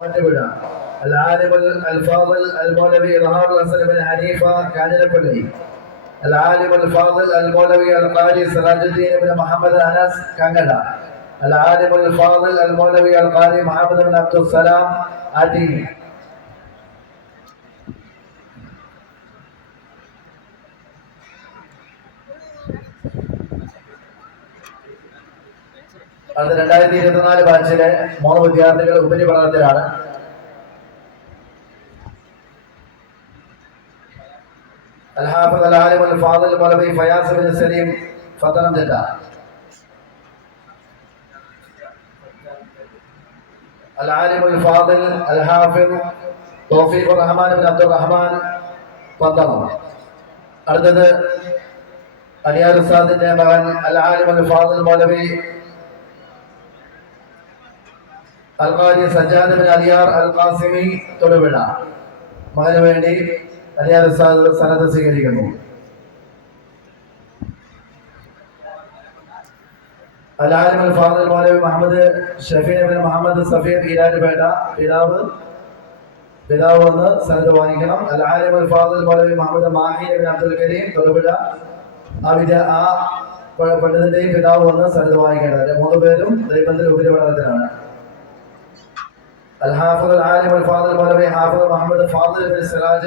العالم الفاضل المولوي إظهار الحسن بن حنيفة كانلപ്പള്ളി. العالم الفاضل المولوي القاري سراج الدين بن محمد أنس كنغಡ. العالم الفاضل المولوي القاري محمد بن عبد السلام آتي. അത് 2024 ബാച്ചിലെ 3 വിദ്യാർത്ഥികൾ ഉപരിപഠനത്തിലാണ്. الحافظ العالم الفاضل المولوي فياض بن سليم പത്തനംതിട്ട. العالم الفاضل الحافظ توفيق الرحمن بن عبد الرحمن പന്തളം. അടുത്തത് അലിയാർ ഉസ്താദിന്റെ മകൻ العالم الفاضل മൗലവി القاري സജ്ജാദ് ബിൻ അലിയാർ അൽ ഖാസിമി തൊടുപുഴ. മകന് വേണ്ടി അലിയാർ ഉസ്താദ് സനത് സ്വീകരിക്കുന്നു. العالم الفاضل മൗലവി മുഹമ്മദ് ഷഫീർ ബിൻ മുഹമ്മദ് സഫീർ ഈരാറ്റുപേട്ട. പിതാവ് വന്ന് സനത് വാങ്ങിക്കണം. العالم الفاضل മൗലവി മുഹമ്മദ് മാഹി ബിൻ അബ്ദുൽ കരീം തൊടുപുഴ. ആ പണ്ഡിതന്റെയും പിതാവ് വന്ന് സനത് വാങ്ങിക്കേണ്ടത്. 3 പേരും ദൈവത്തിൽ ഉപരിപഠനത്തിലാണ്. الحافظ العالم الفاضل مولوي حافظ محمد فاضل بن سراج